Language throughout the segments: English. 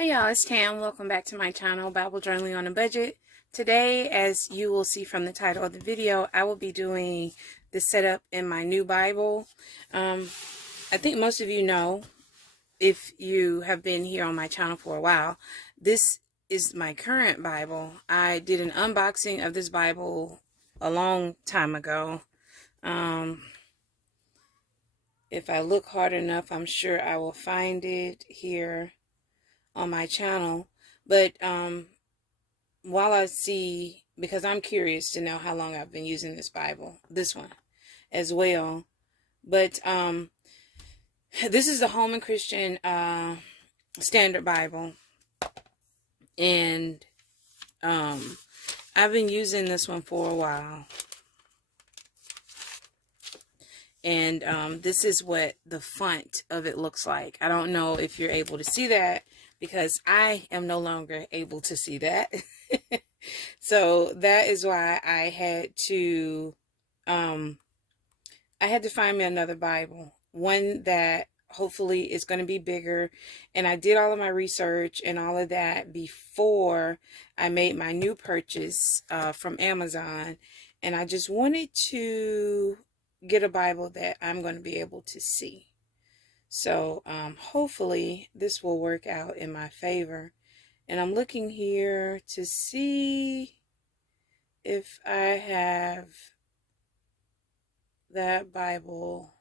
Hey y'all, it's Tam. Welcome back to my channel, Bible Journaling on a Budget. Today, as you will see from the title of the video, I will be doing the setup in my new Bible. I think most of you know, if you have been here on my channel for a while, this is my current Bible. I did an unboxing of this Bible a long time ago. If I look hard enough, I'm sure I will find it here on my channel. But while I see, because I'm curious to know how long I've been using this Bible, this one as well. But this is the Holman Christian Standard Bible, and I've been using this one for a while. And this is what the font of it looks like. I don't know if you're able to see that, because I am no longer able to see that. So that is why I had to find me another Bible, one that hopefully is going to be bigger. And I did all of my research and all of that before I made my new purchase from Amazon. And I just wanted to get a Bible that I'm going to be able to see. So hopefully this will work out in my favor. And I'm looking here to see if I have that Bible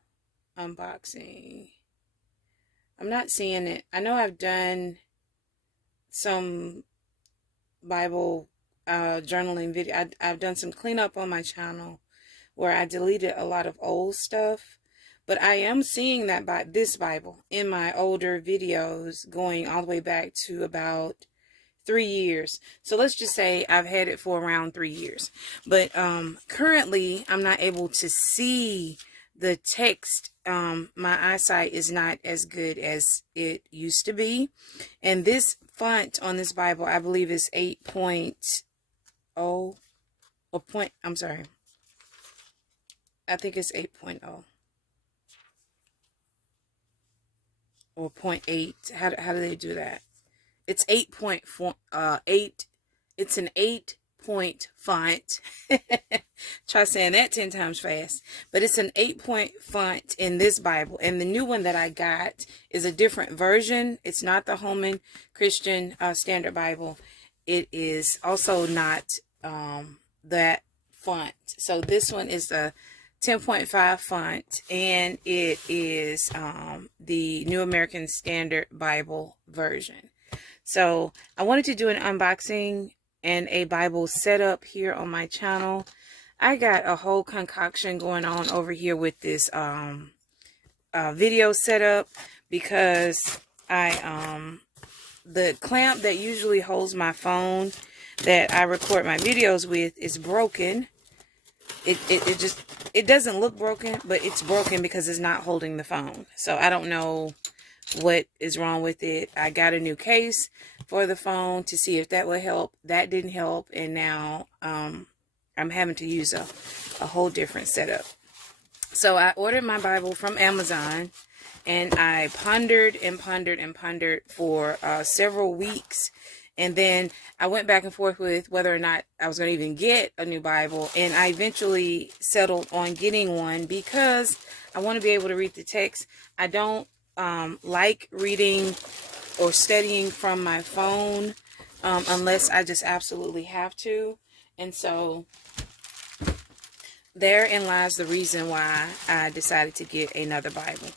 unboxing. I'm not seeing it. I know I've done some Bible journaling video. I've done some cleanup on my channel where I deleted a lot of old stuff. But I am seeing that this Bible in my older videos going all the way back to about 3 years. So let's just say I've had it for around 3 years. But currently, I'm not able to see the text. My eyesight is not as good as it used to be. And this font on this Bible, I believe, is 8.0. I'm sorry. I think it's 8.0. Or 0.8. How do they do that? It's 8.8. It's an 8-point font. Try saying that 10 times fast. But it's an 8-point font in this Bible. And the new one that I got is a different version. It's not the Holman Christian Standard Bible. It is also not that font. So this one is the 10.5 font, and it is the New American Standard Bible version. So I wanted to do an unboxing and a Bible setup here on my channel. I got a whole concoction going on over here with this video setup, because the clamp that usually holds my phone that I record my videos with is broken. It doesn't look broken, but it's broken because it's not holding the phone. So I don't know what is wrong with it. I got a new case for the phone to see if that would help. That didn't help, and now I'm having to use a whole different setup. So I ordered my Bible from Amazon, and I pondered and pondered and pondered for several weeks. And then I went back and forth with whether or not I was going to even get a new Bible. And I eventually settled on getting one because I want to be able to read the text. I don't like reading or studying from my phone unless I just absolutely have to. And so therein lies the reason why I decided to get another Bible.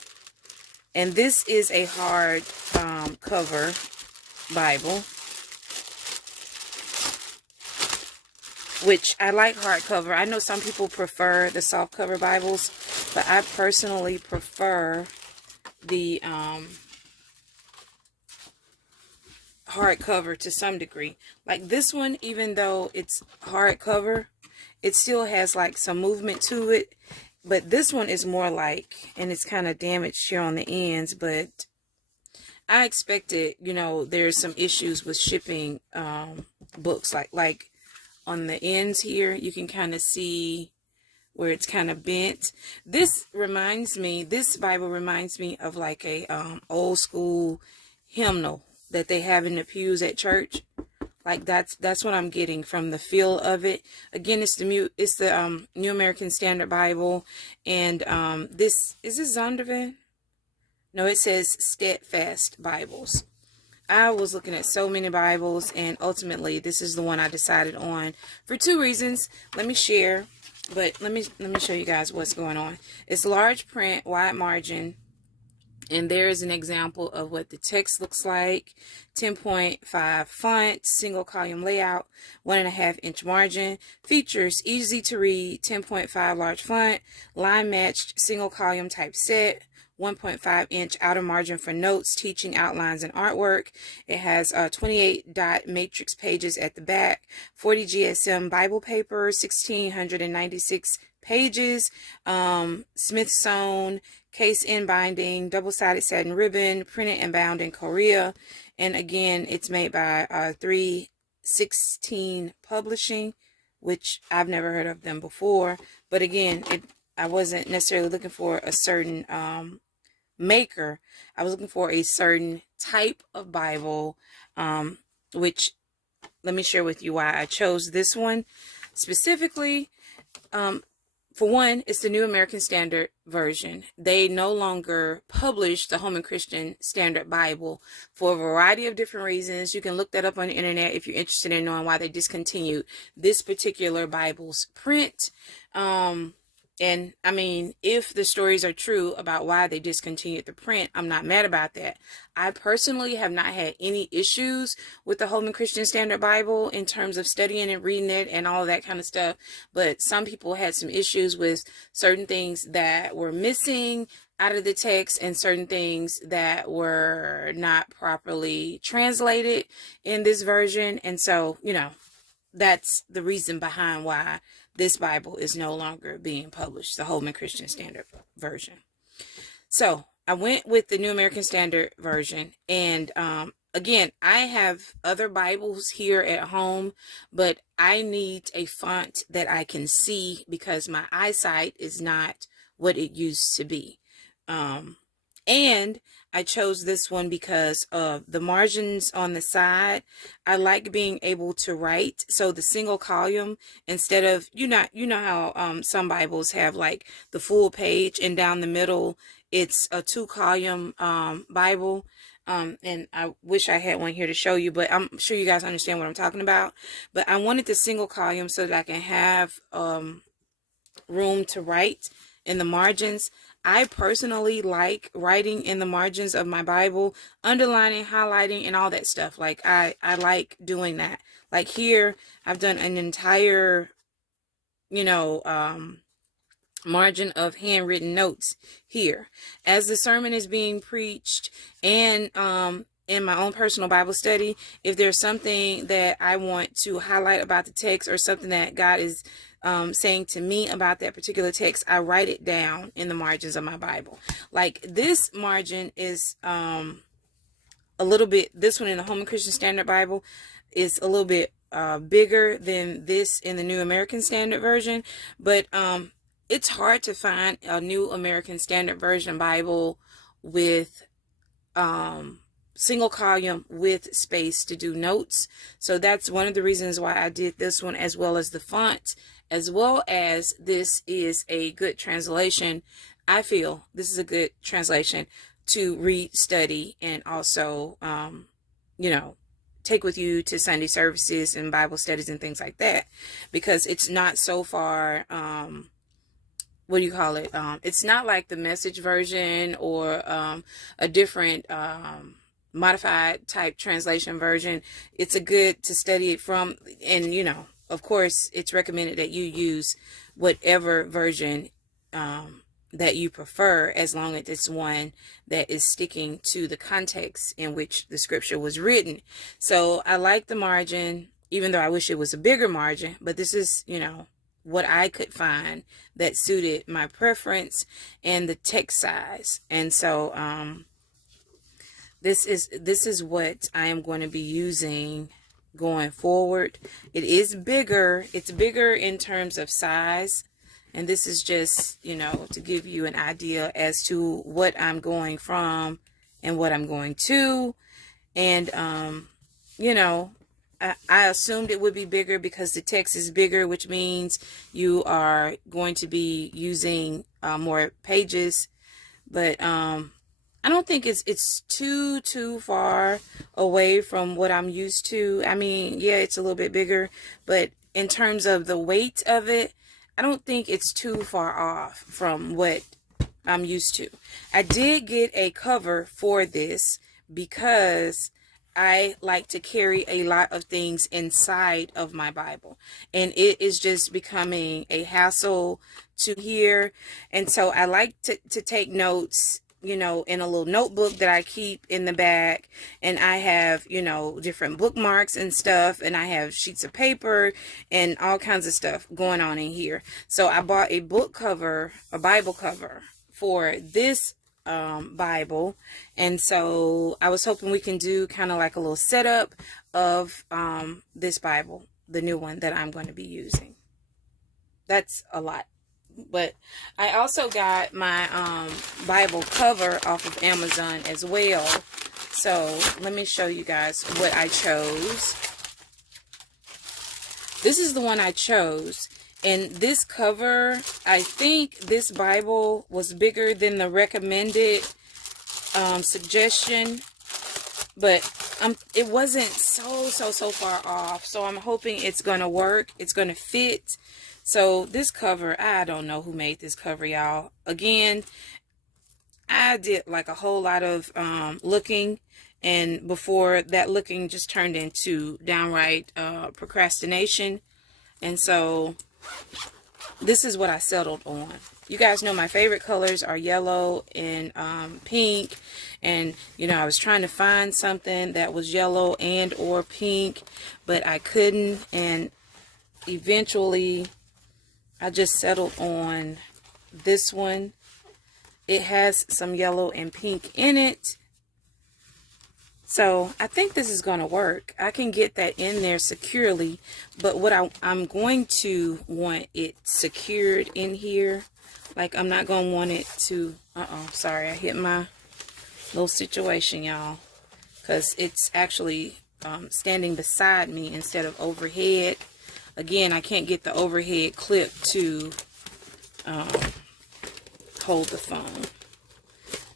And this is a hard cover Bible, which I like hardcover. I know some people prefer the soft cover Bibles, but I personally prefer the hardcover to some degree. Like this one, even though it's hardcover, it still has like some movement to it. But this one is more like, and it's kind of damaged here on the ends, but I expected, you know, there's some issues with shipping books, like on the ends here, you can kind of see where it's kind of bent. This Bible reminds me of like a old school hymnal that they have in the pews at church. Like that's what I'm getting from the feel of it. Again, it's the New American Standard Bible, and this Zondervan? No, it says Steadfast Bibles. I was looking at so many Bibles, and ultimately this is the one I decided on for two reasons. Let me share, but let me show you guys what's going on. It's large print, wide margin. And there is an example of what the text looks like. 10.5 font, single column layout, 1.5 inch margin. Features easy to read, 10.5 large font, line matched single column typeset, 1.5 inch outer margin for notes, teaching, outlines, and artwork. It has 28 dot matrix pages at the back, 40 GSM Bible paper, 1,696 pages, Smith sewn, case in binding, double-sided satin ribbon, printed and bound in Korea. And again, it's made by 316 Publishing, which I've never heard of them before. But again, I wasn't necessarily looking for a certain maker. I was looking for a certain type of Bible, which let me share with you why I chose this one specifically. For one, it's the New American Standard Version. They no longer publish the Holman Christian Standard Bible for a variety of different reasons. You can look that up on the internet if you're interested in knowing why they discontinued this particular Bible's print. And I mean, if the stories are true about why they discontinued the print, I'm not mad about that. I personally have not had any issues with the Holman Christian Standard Bible in terms of studying and reading it and all that kind of stuff. But some people had some issues with certain things that were missing out of the text and certain things that were not properly translated in this version. And so, you know, that's the reason behind why this Bible is no longer being published, the Holman Christian Standard Version. So I went with the New American Standard Version. And again, I have other Bibles here at home, but I need a font that I can see because my eyesight is not what it used to be. And I chose this one because of the margins on the side. I like being able to write. So the single column, instead of, you know how some Bibles have like the full page and down the middle, it's a 2-column Bible. And I wish I had one here to show you, but I'm sure you guys understand what I'm talking about. But I wanted the single column so that I can have room to write in the margins. I personally like writing in the margins of my Bible, underlining, highlighting, and all that stuff. Like I like doing that. Like here, I've done an entire, margin of handwritten notes here as the sermon is being preached, and in my own personal Bible study. If there's something that I want to highlight about the text or something that God is saying to me about that particular text, I write it down in the margins of my Bible. Like this margin is a little bit, this one in the Holman Christian Standard Bible is a little bit bigger than this in the New American Standard Version, but it's hard to find a New American Standard Version Bible with single column with space to do notes. So that's one of the reasons why I did this one, as well as the font, as well as this is a good translation. I feel this is a good translation to read, study, and also, take with you to Sunday services and Bible studies and things like that, because it's not so far, it's not like the Message version or a different modified type translation version. It's a good to study it from, and of course it's recommended that you use whatever version that you prefer, as long as it's one that is sticking to the context in which the scripture was written. So I like the margin, even though I wish it was a bigger margin, but this is what I could find that suited my preference and the text size. And so this is what I am going to be using going forward. It is bigger. It's bigger in terms of size. And this is just, to give you an idea as to what I'm going from and what I'm going to. And, you know, I assumed it would be bigger because the text is bigger, which means you are going to be using more pages. But I don't think it's too far away from what I'm used to. I mean, yeah, it's a little bit bigger, but in terms of the weight of it, I don't think it's too far off from what I'm used to. I did get a cover for this because I like to carry a lot of things inside of my Bible, and it is just becoming a hassle to hear. And so I like to take notes, you know, in a little notebook that I keep in the back. And I have, you know, different bookmarks and stuff, and I have sheets of paper and all kinds of stuff going on in here. So I bought a book cover, a Bible cover for this Bible. And so I was hoping we can do kind of like a little setup of this Bible, the new one that I'm going to be using. That's a lot. But I also got my Bible cover off of Amazon as well. So let me show you guys what I chose. This is the one I chose. And this cover, I think this Bible was bigger than the recommended suggestion. But it wasn't so far off. So I'm hoping it's going to work. It's going to fit. So this cover, I don't know who made this cover, y'all. Again, I did like a whole lot of looking. And before that looking just turned into downright procrastination. And so this is what I settled on. You guys know my favorite colors are yellow and pink. And, you know, I was trying to find something that was yellow and or pink, but I couldn't. And eventually I just settled on this one. It has some yellow and pink in it. So I think this is going to work. I can get that in there securely, but what I'm going to want it secured in here. Like, I'm not going to want it to, sorry, I hit my little situation, y'all, because it's actually standing beside me instead of overhead. Again, I can't get the overhead clip to hold the phone.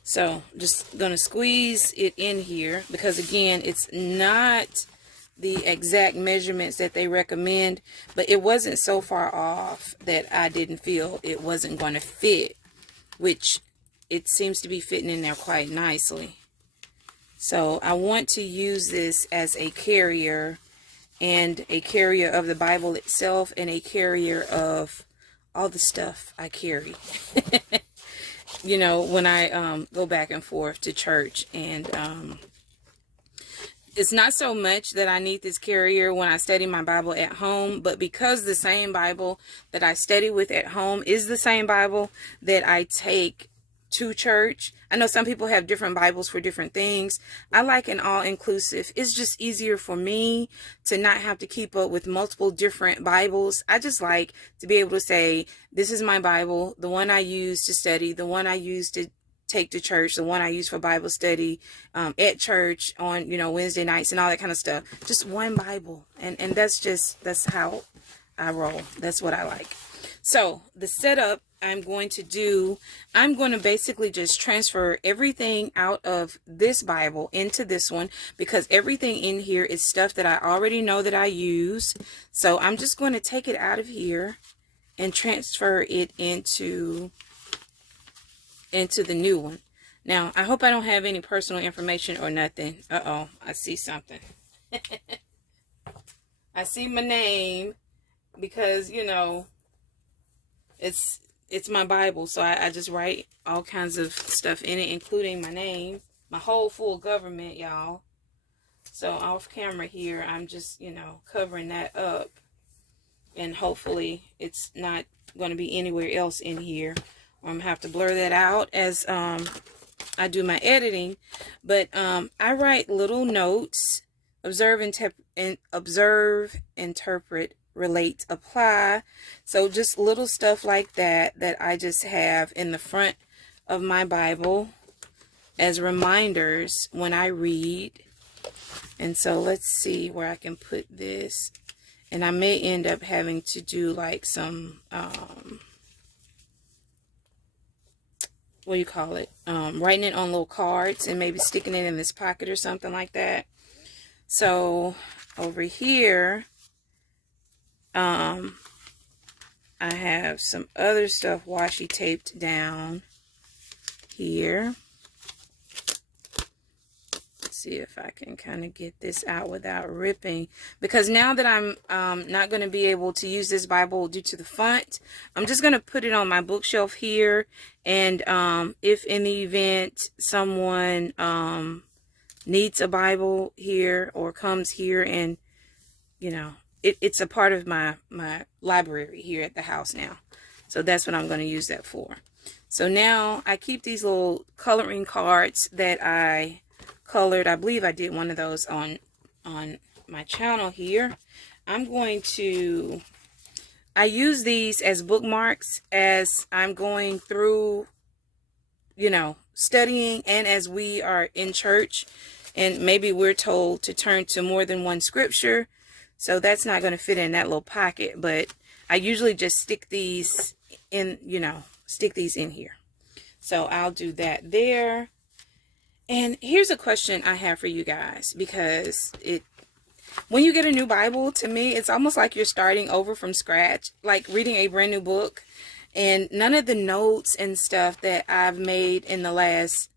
So just gonna squeeze it in here because, again, it's not the exact measurements that they recommend, but it wasn't so far off that I didn't feel it wasn't going to fit, which it seems to be fitting in there quite nicely. So I want to use this as a carrier, and a carrier of the Bible itself, and a carrier of all the stuff I carry. You know, when I go back and forth to church. And it's not so much that I need this carrier when I study my Bible at home, but because the same Bible that I study with at home is the same Bible that I take to church. I know some people have different Bibles for different things. I like an all-inclusive. It's just easier for me to not have to keep up with multiple different Bibles. I just like to be able to say, this is my Bible, the one I use to study, the one I use to take to church, the one I use for Bible study at church on, you know, Wednesday nights and all that kind of stuff. Just one Bible. And that's how I roll. That's what I like. So the setup I'm going to basically just transfer everything out of this Bible into this one, because everything in here is stuff that I already know that I use. So I'm just going to take it out of here and transfer it into the new one. Now, I hope I don't have any personal information or nothing. Uh-oh, I see something. I see my name because, you know, it's my Bible, so I just write all kinds of stuff in it, including my name, my whole full government, y'all. So off camera here, I'm just, you know, covering that up, and hopefully it's not going to be anywhere else in here. I'm going to have to blur that out as I do my editing. But I write little notes: observe, interpret, relate, apply. So just little stuff like that I just have in the front of my Bible as reminders when I read. And so let's see where I can put this. And I may end up having to do like some, what do you call it? Writing it on little cards and maybe sticking it in this pocket or something like that. So over here, I have some other stuff washi taped down here. Let's see if I can kind of get this out without ripping, because now that I'm not going to be able to use this Bible due to the font, I'm just going to put it on my bookshelf here. And if in the event someone needs a Bible here or comes here, and you know, it's a part of my library here at the house now. So that's what I'm going to use that for. So now I keep these little coloring cards that I colored. I believe I did one of those on my channel here. I'm going to, I use these as bookmarks as I'm going through, you know, studying, and as we are in church and maybe we're told to turn to more than one scripture. So that's not going to fit in that little pocket, but I usually just stick these in, you know, stick these in here. So I'll do that there. And here's a question I have for you guys, because when you get a new Bible, to me, it's almost like you're starting over from scratch, like reading a brand new book. And none of the notes and stuff that I've made in the last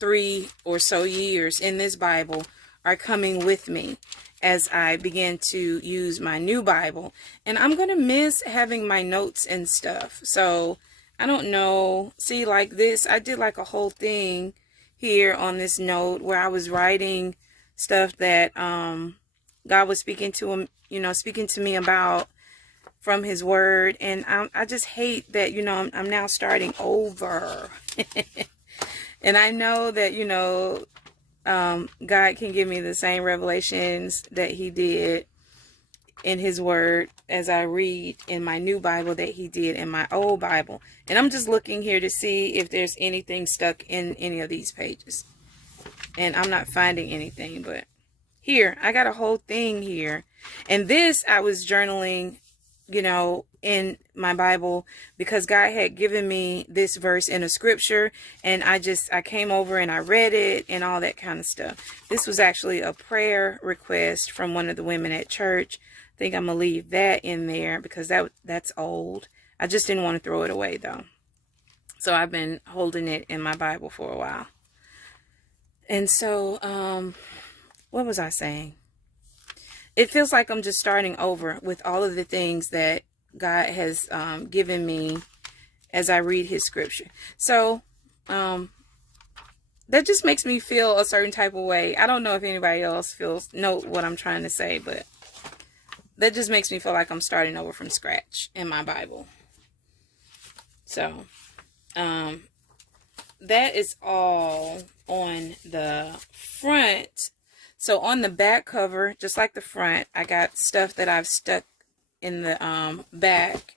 3 or so years in this Bible are coming with me as I begin to use my new Bible. And I'm going to miss having my notes and stuff. So I don't know. See, like this, I did like a whole thing here on this note where I was writing stuff that God was speaking to him, you know, speaking to me about from his word. And I just hate that, you know, I'm now starting over. And I know that, you know, God can give me the same revelations that he did in his word as I read in my new Bible that he did in my old Bible. And I'm just looking here to see if there's anything stuck in any of these pages. And I'm not finding anything, but here, I got a whole thing here. And this, I was journaling, you know, in my Bible because God had given me this verse in a scripture, and I came over and I read it and all that kind of stuff. This was actually a prayer request from one of the women at church. I think I'm gonna leave that in there because that's old. I just didn't want to throw it away though. So I've been holding it in my Bible for a while. And so, what was I saying? It feels like I'm just starting over with all of the things that God has given me as I read his scripture. So that just makes me feel a certain type of way. I don't know if anybody else know what I'm trying to say, but that just makes me feel like I'm starting over from scratch in my Bible. So that is all on the front. So on the back cover, just like the front, I got stuff that I've stuck in the back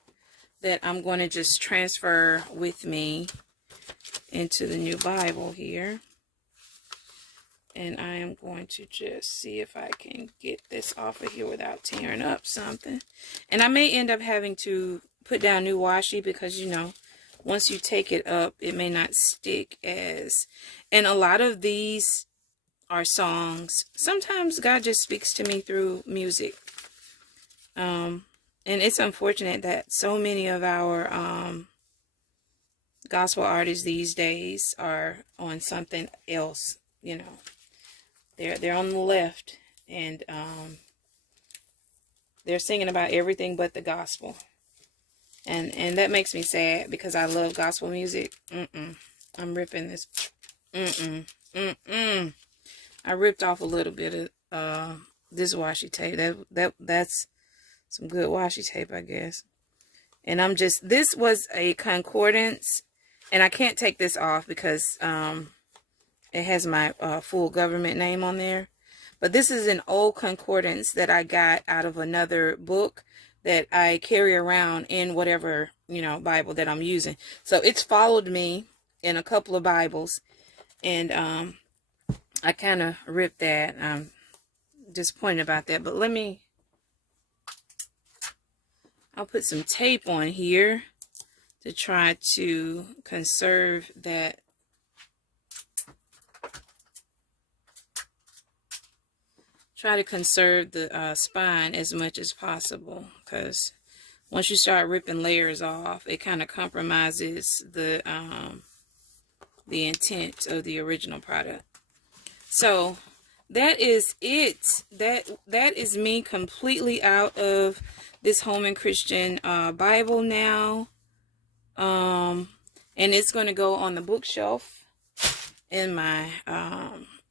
that I'm going to just transfer with me into the new Bible here. And I am going to just see if I can get this off of here without tearing up something. And I may end up having to put down new washi because, you know, once you take it up, it may not stick as... And a lot of these are songs. Sometimes God just speaks to me through music. And it's unfortunate that so many of our gospel artists these days are on something else, you know. They're on the left, and they're singing about everything but the gospel. And that makes me sad because I love gospel music. I'm ripping this. I ripped off a little bit of this washi tape. That's some good washi tape, I guess. And this was a concordance, and I can't take this off because it has my full government name on there. But this is an old concordance that I got out of another book that I carry around in whatever, you know, Bible that I'm using. So it's followed me in a couple of Bibles, and I kind of ripped that. disappointed about that. But I'll put some tape on here to try to conserve that. Try to conserve the spine as much as possible, because once you start ripping layers off, it kind of compromises the intent of the original product. So that is it. That is me completely out of this Home and Christian Bible now. And it's going to go on the bookshelf in my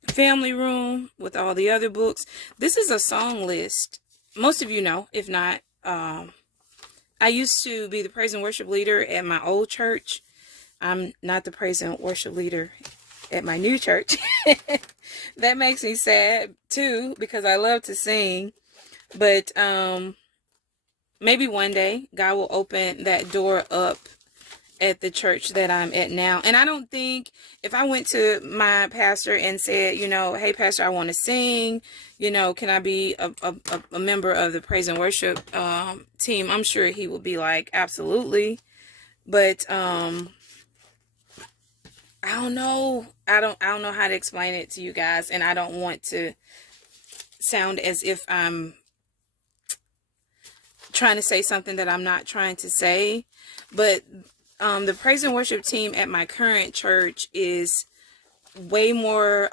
family room with all the other books. This is a song list. Most of you know, if not, I used to be the praise and worship leader at my old church. I'm not the praise and worship leader at my new church. That makes me sad too, because I love to sing. But maybe one day God will open that door up at the church that I'm at now. And I don't think if I went to my pastor and said, you know, hey pastor, I want to sing, you know, can I be a member of the praise and worship team? I'm sure he will be like, absolutely. But I don't know. I don't know how to explain it to you guys, and I don't want to sound as if I'm trying to say something that I'm not trying to say. But the praise and worship team at my current church is way more,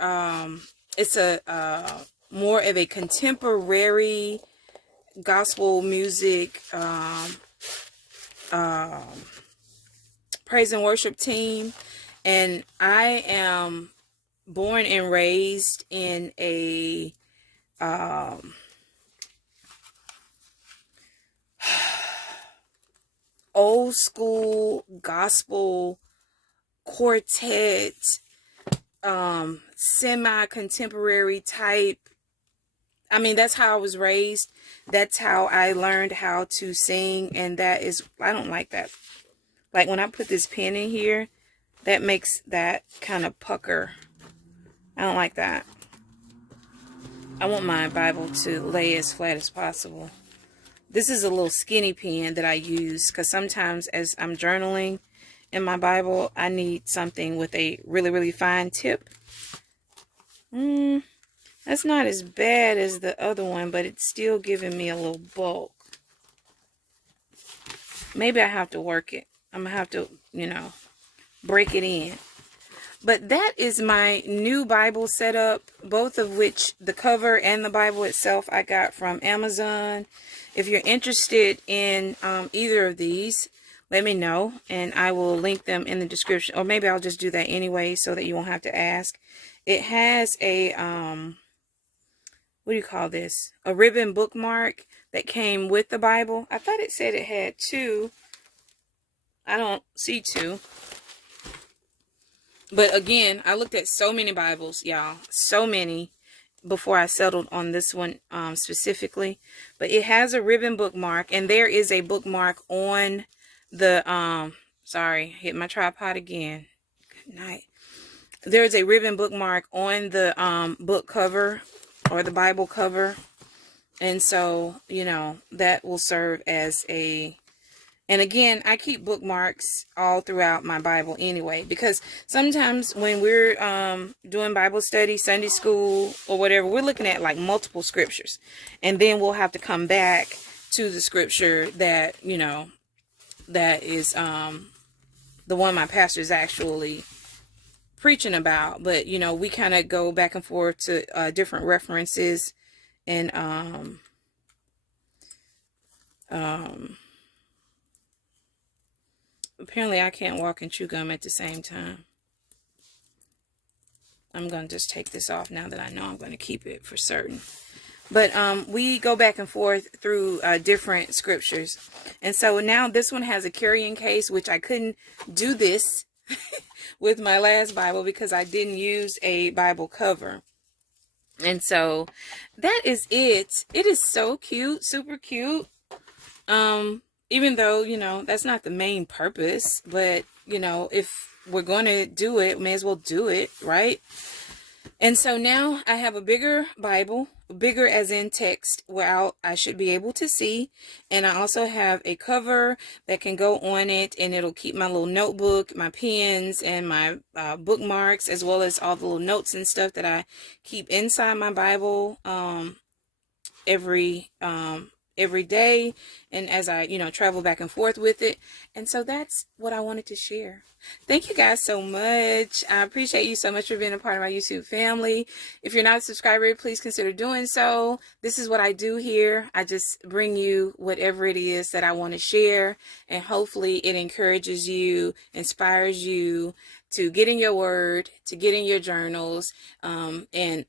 it's a more of a contemporary gospel music praise and worship team. And I am born and raised in a old school gospel quartet, semi-contemporary type. I mean, that's how I was raised. That's how I learned how to sing. And that is, I don't like that. Like when I put this pen in here, that makes that kind of pucker. I don't like that. I want my Bible to lay as flat as possible. This is a little skinny pen that I use because sometimes as I'm journaling in my Bible, I need something with a really, really fine tip. That's not as bad as the other one, but it's still giving me a little bulk. Maybe I have to work it. I'm going to have to, you know, break it in. But that is my new Bible setup, both of which the cover and the Bible itself I got from Amazon. If you're interested in either of these, let me know and I will link them in the description. Or maybe I'll just do that anyway so that you won't have to ask. It has a, what do you call this? A ribbon bookmark that came with the Bible. I thought it said it had two. I don't see two. But again, I looked at so many Bibles, y'all. So many before I settled on this one specifically. But it has a ribbon bookmark. And there is a bookmark on the, sorry, hit my tripod again. Good night. There's a ribbon bookmark on the book cover or the Bible cover. And so, you know, that will serve as a... And again, I keep bookmarks all throughout my Bible anyway, because sometimes when we're doing Bible study, Sunday school, or whatever, we're looking at like multiple scriptures. And then we'll have to come back to the scripture that, you know, that is the one my pastor is actually preaching about. But, you know, we kind of go back and forth to different references and apparently I can't walk and chew gum at the same time. I'm going to just take this off now that I know I'm going to keep it for certain. But we go back and forth through different scriptures. And so now this one has a carrying case, which I couldn't do this with my last Bible because I didn't use a Bible cover. And so that is it. It is so cute, super cute. Even though, you know, that's not the main purpose, but, you know, if we're going to do it, may as well do it, right? And so now I have a bigger Bible, bigger as in text where I should be able to see. And I also have a cover that can go on it, and it'll keep my little notebook, my pens, and my bookmarks, as well as all the little notes and stuff that I keep inside my Bible every day, and as I travel back and forth with it. And so that's what I wanted to share. Thank you guys so much. I appreciate you so much for being a part of my YouTube family. If you're not a subscriber, please consider doing so. This is what I do here. I just bring you whatever it is that I want to share, and hopefully it encourages you, inspires you to get in your word, to get in your journals, and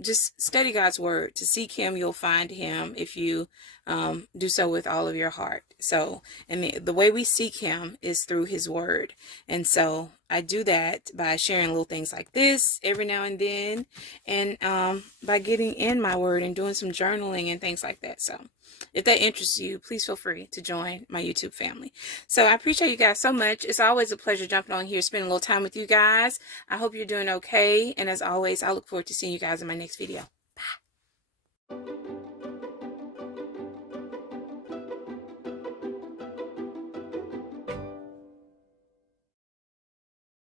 just study God's word. To seek him, you'll find him if you do so with all of your heart. So, and the way we seek him is through his word. And so I do that by sharing little things like this every now and then, and by getting in my word and doing some journaling and things like that. So if that interests you, please feel free to join my YouTube family. So I appreciate you guys so much. It's always a pleasure jumping on here, spending a little time with you guys. I hope you're doing okay. And as always, I look forward to seeing you guys in my next video. Bye.